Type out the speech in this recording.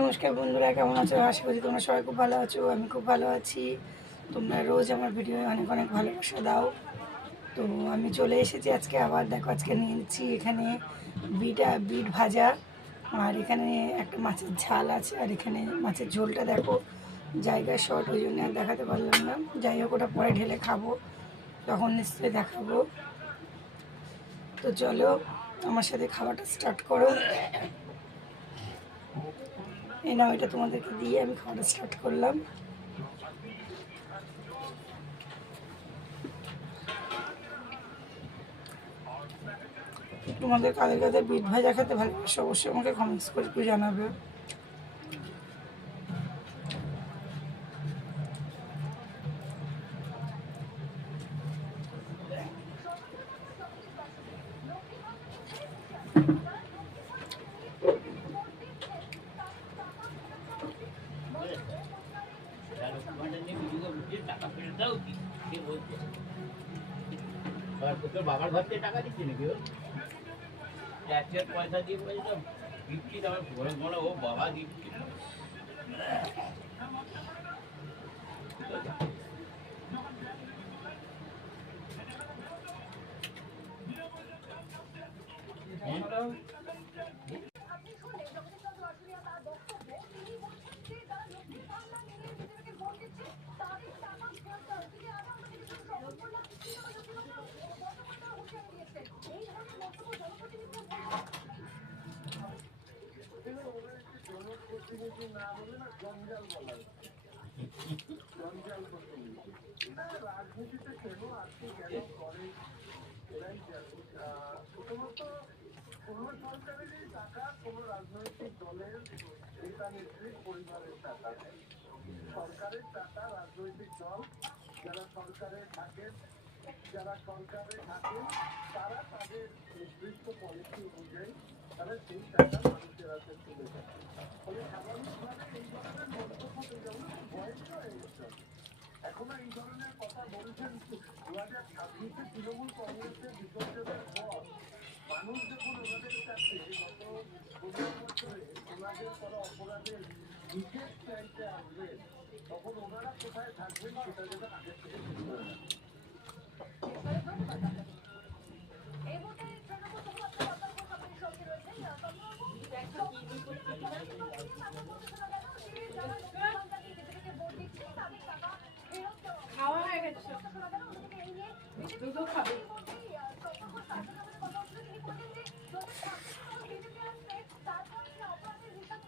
নমস্কার বন্ধুরা, কেমন আছো? আশা করি তোমরা সবাই খুব ভালো আছো। আমি খুব ভালো আছি। তোমরা রোজ আমার ভিডিও অনেক অনেক ভালোবাসা দাও। তো আমি চলে এসেছি আজকে আবার। দেখো, আজকে নিয়েছি এখানে বিট ভাজা, আর এখানে একটা মাছের ঝাল আছে, আর এখানে মাছের ঝোলটা দেখো জায়গায় শর্ট, ওই জন্য আর দেখাতে পারলাম না। যাই হোক, ওটা পরে ঢেলে খাবো, তখন নিশ্চয়ই দেখাবো। তো চলো আমার সাথে খাওয়াটা স্টার্ট করো। এই নাও, এটা তোমাদেরকে দিয়ে আমি খাওয়াটা স্টার্ট করলাম। তোমাদের কাদের কাদের বিট ভাজা খেতে ভালোবাসো অবশ্যই আমাকে কমেন্টস করে একটু জানাবে। বাবার ঘর থেকে টাকা দিচ্ছি নাকি ট্যাক্সের পয়সা দিয়ে বলছিলাম দিচ্ছি, তারপর ঘরে বলো ও বাবা দিচ্ছি। রাজনীতিতে কেন আজকে কেন করে এরাই প্রথমত কোন সরকারেরই টাকা কোন রাজনৈতিক দলের নেতা নেত্রীর পরিবারের টাকা নেই। সরকারের টাকা রাজনৈতিক দল যারা সরকারে থাকেন তারা তাদের নির্দিষ্ট পলিসি অনুযায়ী তারা সেই টাকা মানুষের হাতে তুলে দেয়। ফলে স্বাভাবিকভাবে এই ধরনের মন্তব্য যেমন বয়স হয়ে গেছে। এখনো এই ধরনের কথা বলছেন। 2026-এ তৃণমূল কংগ্রেসের বিসর্জনের পর মানুষ যখন ওনাদের কাছে গত 15 বছরে ওনাদের করা অপরাধের হিসেব চাইতে আসবে, তখন ওনারা কোথায় থাকবেন সেটা যেন আগের থেকে ঠিক করে নেন।